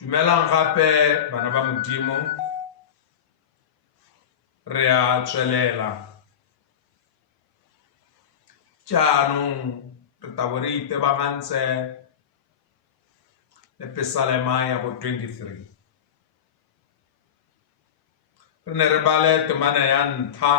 Dumelang gape bana ba Modimo re a tswelela jaanong re tabo re itebagantse le Pesalema ya bo 23 re ne re bale temana ya ntlha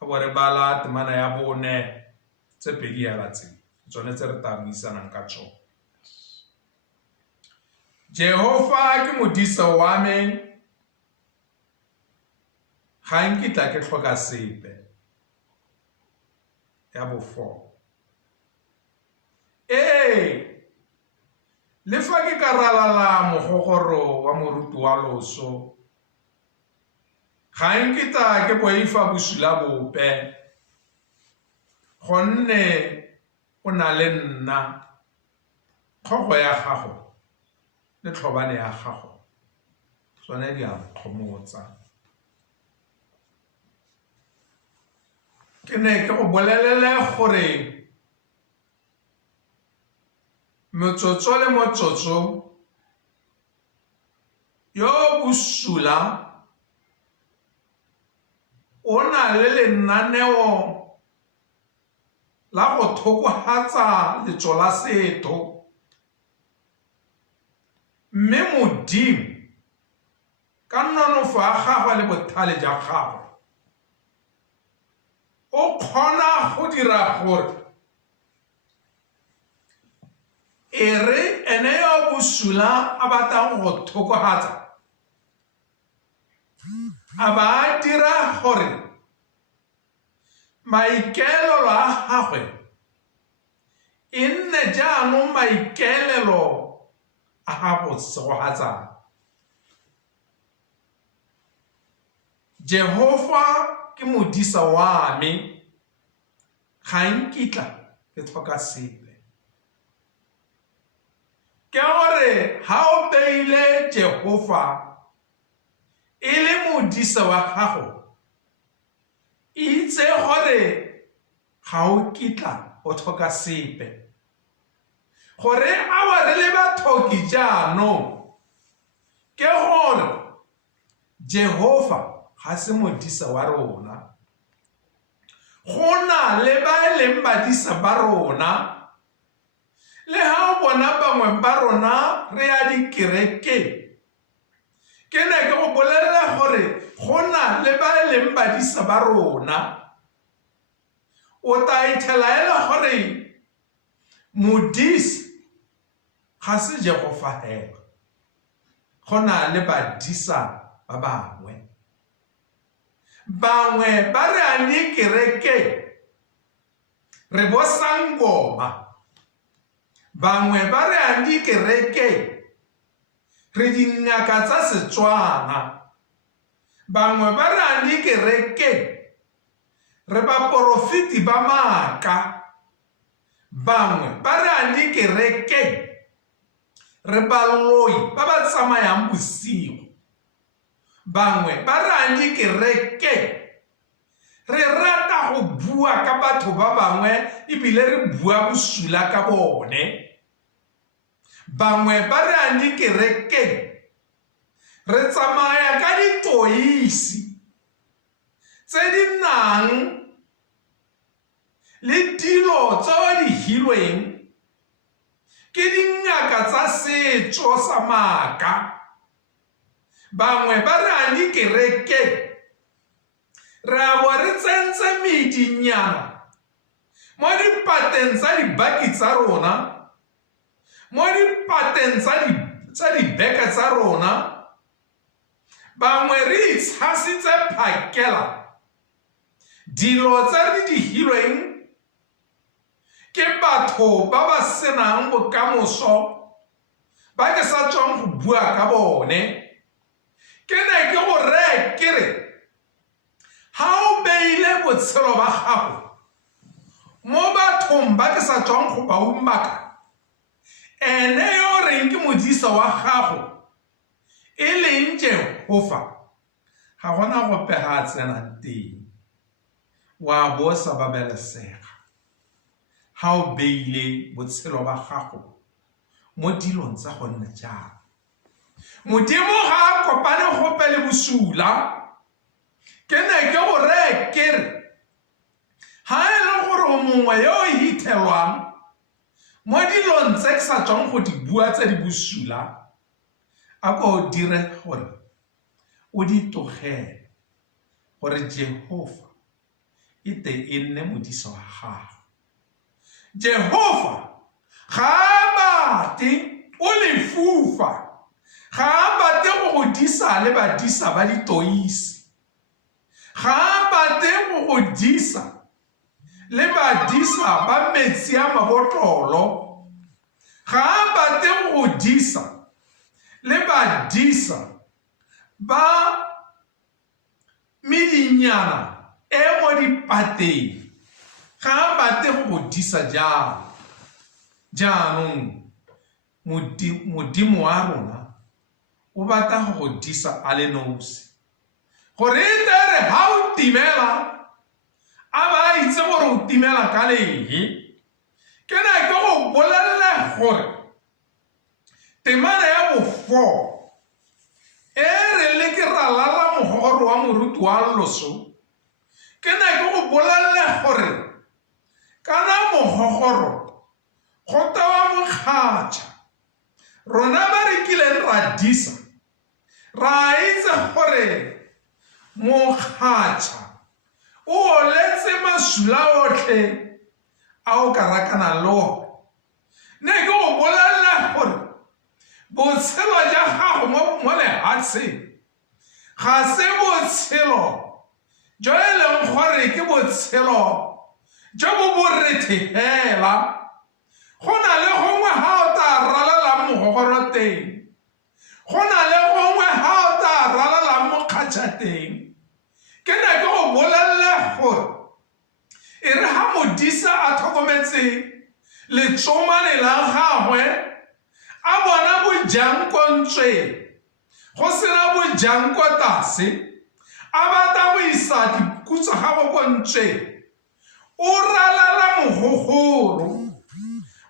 a bo re bala temana ya bone tse pedi ya latseng tsone tse re tamisanang ka tsone. Jehova ke modisa wa me ga nkitla ke tlhoka sepe ya bo 4 le fa ke ka ralala mogogoro wa moruti wa loso ga nkitla ke boifa bosula bope gonne o na le nna kgogo ya gago le tlhobane ya gago tsone di a tlhomotsa. Ke ne ke go bolelele gore motsotso le motsotso yo bosula o na le lenaneo la go thokohatsa letso la setho mme Modimo ka nonofo ya gagwe le bothale jwa gagwe o kgona go dira gore ere ene yo bosula a batang go thokohatsa a ba dira gore maikaelelo a gagwe e nne jaanong maikaelelo a gabotse go hatsa. Jehova ke modisa wa me ga nkitla ke tlhoka sepe. Ke gore ha o beile Jehova e le modisa wa gago itse gore ga o kitla o tlhoka sepe gore a wa re le bathoki jaanong ke gore Jehova ga se modisa wa rona go na le ba e leng badisa ba rona le ha o bona bangwe ba rona re ya dikereke ke ne ke go bolelela gore go na le ba e leng badisa ba rona o ta ithela e le gore modisi ga se Jehova hela go na le badisa ba bangwe ba re a dikereke re bo sangoma bangwe ba re a dikereke re dingaka tsa Setswana bangwe ba re a dikereke re ba porofiti ba maaka bangwe ba re a dikereke re baloi ba ba tsamayang bosigo bangwe ba re a dikereke re rata go bua ka batho ba bangwe ebile re bua bosula ka bone bangwe ba re a dikereke re tsamaya ka ditoisi tse di nang le dilo tse di hilweng ke dingaka tsa setso sa maaka bangwe ba re a dikereke re a bo re tsentse medinyana mo dipateng tsa dibaki tsa rona mo dipateng tsa dibeke tsa rona bangwe re itshasitse phakela dilo tse re di hilweng ke batho ba ba senang bokamoso ba ke sa tswang go bua ka bone ke ne ke go reye ke re ha o beile botshelo ba gago mo bathong ba ke sa tswang go ba umaka ene yo reng ke modisa wa gago e leng Jehova ga gona go pega tsena teng wa bo sa babelesega ha o beile botshelo ba gago mo dilong tsa go nna jang. Modimo ga a kopane gope le bosula, ke ne ke go reye ke re ha e le gore o mongwe yo o hithelwang mo dilong tse ke sa tswang go di bua tse di bosula, a ko o dire gore o di tlogele, gore Jehova e te e nne modisa wa gago. Jehova ga a bate o lefufa, ga a bate go go disa le badisa ba ditoisi, ga a bate go go disa le badisa ba metsi a mabotlolo, ga a bate go go disa le badisa ba medinyana e mo dipateng, ga a bate go go disa jalo. Jaanong modimo wa rona o batla go go disa a le nosi, gore e tere ha o timela a ba itse gore o timela ka lehe. Ke na ke go bolelle gore temana ya bofo e re le ke ralala mogogoro wa moruti wa loso, ke na ke go bolelle gore kana mogogoro go tawa mokgatša, rona ba re kileng ra disa, ra itse gore mokgatša o oletse masula otlhe a o ka rakana le one. Ne ke go bolelela gore botshelo ja gago mo lehatsheng ga se botshelo jo e leng gore ke botshelo jo bo borethe hela. Go na le gongwe ha o ta ralala mogogoro teng, go na le gongwe ha o ta ralala mokgatša teng. Ke na ke go bolelle gore e re ha modisa a tlhokometse letsomane la gagwe, a bona bojang ko ntsweng go sena bojang ko tlase, a batla go isa dikutsa gago ko ntsweng, o ralala mogogoro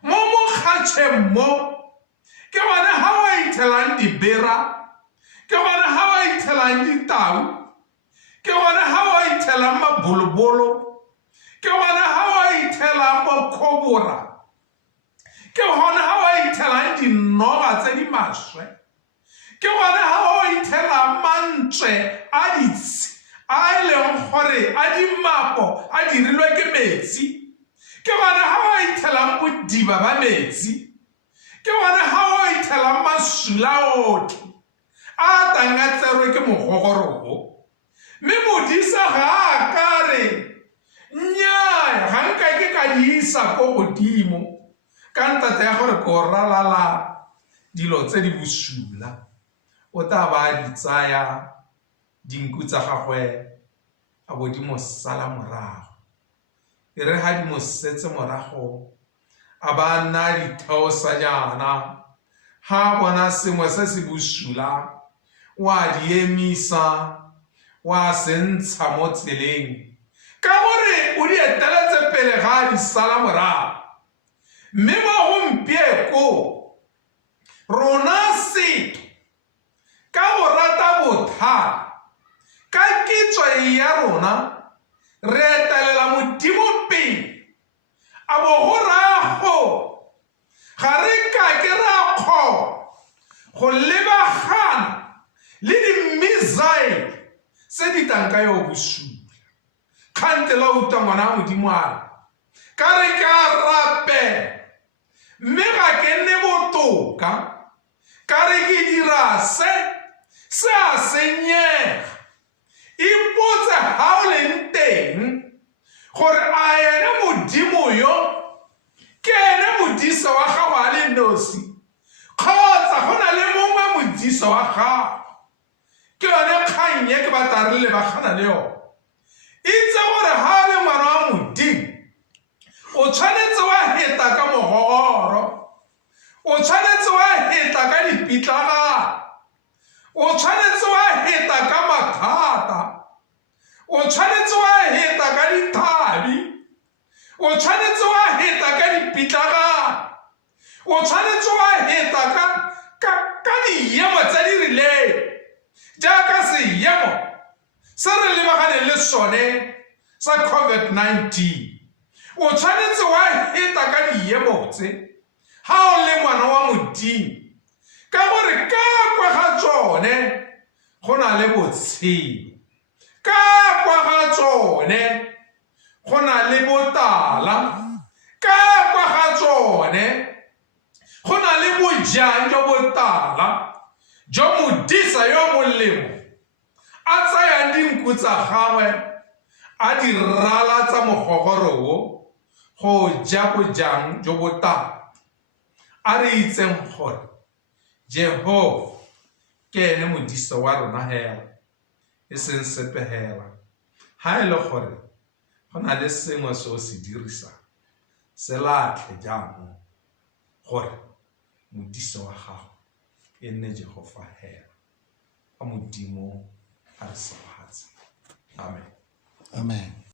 mo mokgatšheng mo. Ke gona ha wa ithelang dibera, ke gona ha wa ithelang ditau, ke gona ha wa ithelang mabolobolo, ke gona ha wa ithelang bokhobora, ke gona ha wa ithelang dinoga tse di maswe, ke gona ha wa ithelang mantswe a ditsi a e leng gore a dimapo a dirilwe ke metsi, ke gona ha wa ithelang bodiba ba metsi, ke gona ha wa ithelang masula otlhe a tangatserwe ke mogogoro. Mme modisa ga a kare nnyaa, ga nka ke ka di isa ko godimo ka ntate ya gore ko ralala dilo tse di bosula, o ta ba di tsaya dinku tsa gagwe a bo di mo sala morago. E re ha di mo setse morago, a ba nna ditheosa jaana, ha bona sengwe se se bosula wa di emisa, wa se ntsha mo tseleng ka gore o di eteletse pele ga di sala morago. Mme mo gompieko rona setho ka go rata bothata, ka kitso ya rona re etelela modimo pele, a bo go rago ga re ka ke ra kgona go lebagana le di-missile se di tanka yo bosula. Kgante la utlwa ngwana wa modimo a re ka re ka rapela, mme ga ke nne botoka, ka re ke dira se a senyega. Ipotse ha o leng teng gore a ene modimo yo ke ene modisa wa gago a le nosi, kgotsa go na le mongwe modisa wa gago. Ke yone kgang ye ke batla re lebagana le yone. Itse gore ha o le ngwana wa modimo o tshwanetse wa heta ka mogogoro, o tshwanetse wa heta ka dipitlagano, o tshwanetse wa heta ka mathata, o tshwanetse wa heta ka dithabi, o tshwanetse wa heta ka dipitlagano o tshwanetse wa heta ka diemo tse di rileng jaaka seemo se re lebaganeng le sone sa COVID-19 o tshwanetse wa heta ka diemo tse ha o le ngwana wa Modimo ka gore ka kwa ga tsone go na le botshelo ka kwa ga tsone go na le botala ka kwa ga tsone go na le bojang jo botala jo modisa yo molemo a tsayang dinku tsa gagwe a di ralatsa mogogoro wo go ja bojang jo botala a re itseng gore Jehova ke ene modisa wa rona hela e seng sepe hela ha e le gore go na le sengwe se o se dirisa se latlhe jaanong gore modisa wa gago e nne Jehova hela a Modimo a re sabatse. Amen. Amen.